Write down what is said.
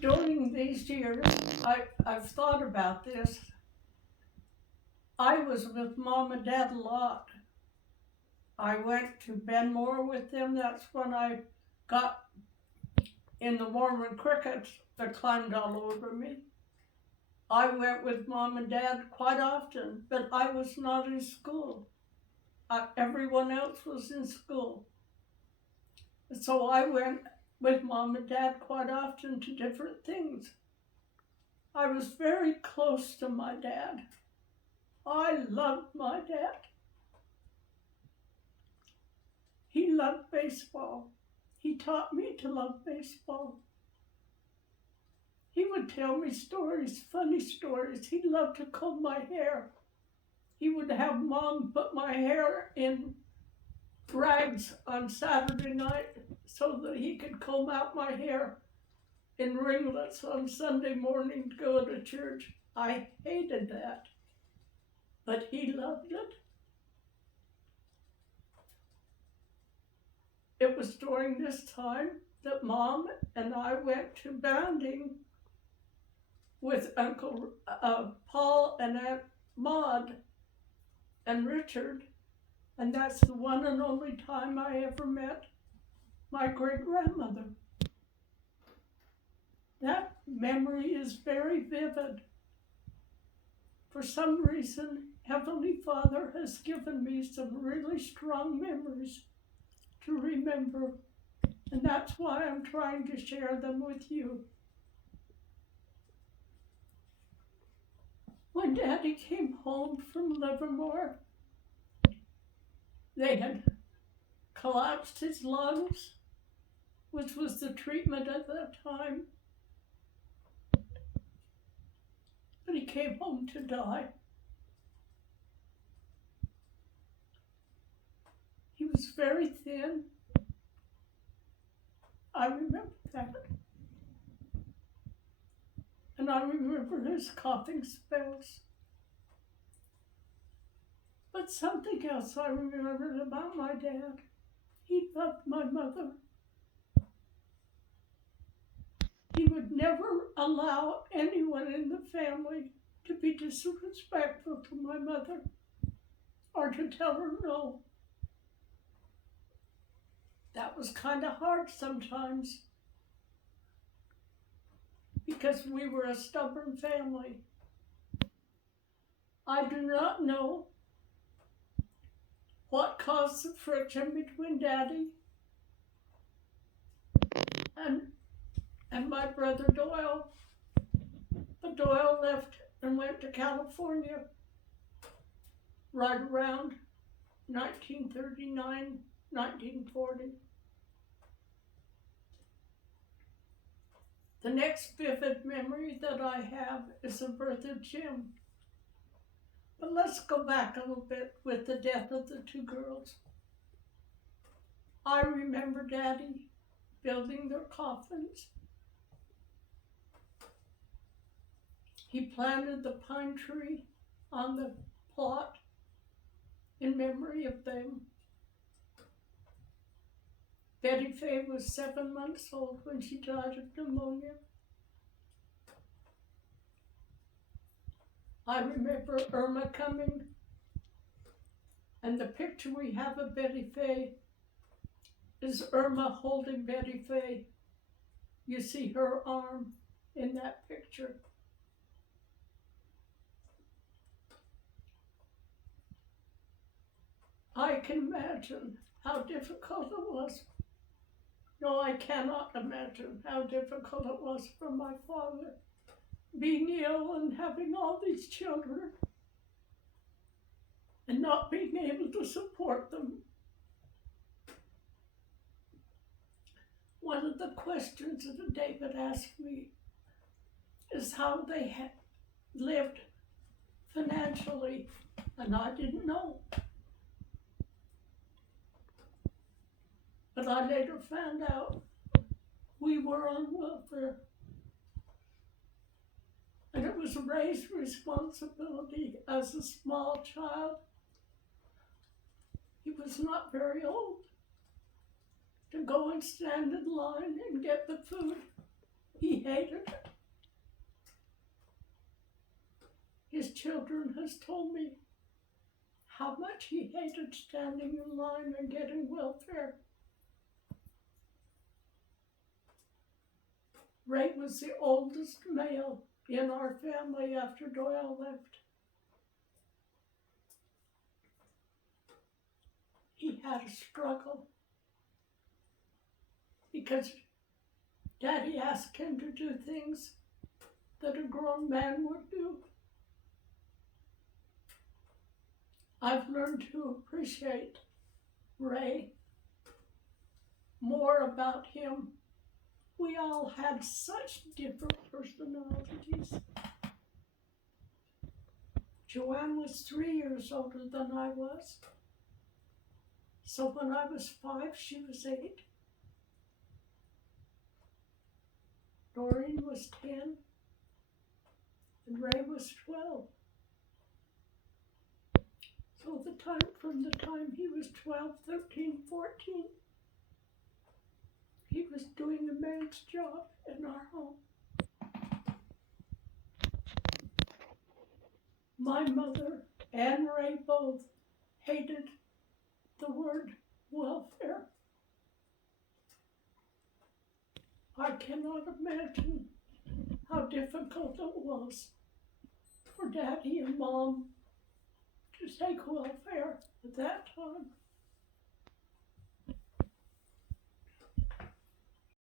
During these years, I've thought about this. I was with Mom and Dad a lot. I went to Benmore with them. That's when I got in the Mormon crickets that climbed all over me. I went with Mom and Dad quite often, but I was not in school. Everyone else was in school. So I went with Mom and Dad quite often to different things. I was very close to my dad. I loved my dad. He loved baseball. He taught me to love baseball. He would tell me stories, funny stories. He loved to comb my hair. He would have Mom put my hair in rags on Saturday night so that he could comb out my hair in ringlets on Sunday morning to go to church. I hated that, but he loved it. It was during this time that Mom and I went to Bounding with Uncle Paul and Aunt Maud and Richard, and that's the one and only time I ever met my great-grandmother. That memory is very vivid. For some reason, Heavenly Father has given me some really strong memories to remember, and that's why I'm trying to share them with you. When Daddy came home from Livermore, they had collapsed his lungs, which was the treatment at that time. But he came home to die. He was very thin. I remember that. And I remember his coughing spells. But something else I remembered about my dad. He loved my mother. He would never allow anyone in the family to be disrespectful to my mother or to tell her no. That was kind of hard sometimes because we were a stubborn family. I do not know what caused the friction between Daddy and my brother Doyle. But Doyle left and went to California right around 1939, 1940. The next vivid memory that I have is the birth of Jim. But let's go back a little bit with the death of the two girls. I remember Daddy building their coffins. He planted the pine tree on the plot in memory of them. Betty Fay was 7 months old when she died of pneumonia. I remember Irma coming, and the picture we have of Betty Fay is Irma holding Betty Fay. You see her arm in that picture. I can imagine how difficult it was. No, I cannot imagine how difficult it was for my father, being ill and having all these children and not being able to support them. One of the questions that David asked me is how they had lived financially, and I didn't know. But I later found out we were on welfare. And it was Ray's responsibility as a small child. He was not very old, to go and stand in line and get the food he hated it. His children has told me how much he hated standing in line and getting welfare. Ray was the oldest male in our family after Doyle left. He had a struggle because Daddy asked him to do things that a grown man would do. I've learned to appreciate Ray, more about him. We all had such different personalities. Joanne was 3 years older than I was. So when I was 5, she was 8. Doreen was 10, and Ray was 12. So from the time he was 12, 13, 14, he was doing a man's job in our home. My mother and Ray both hated the word welfare. I cannot imagine how difficult it was for Daddy and Mom to take welfare at that time.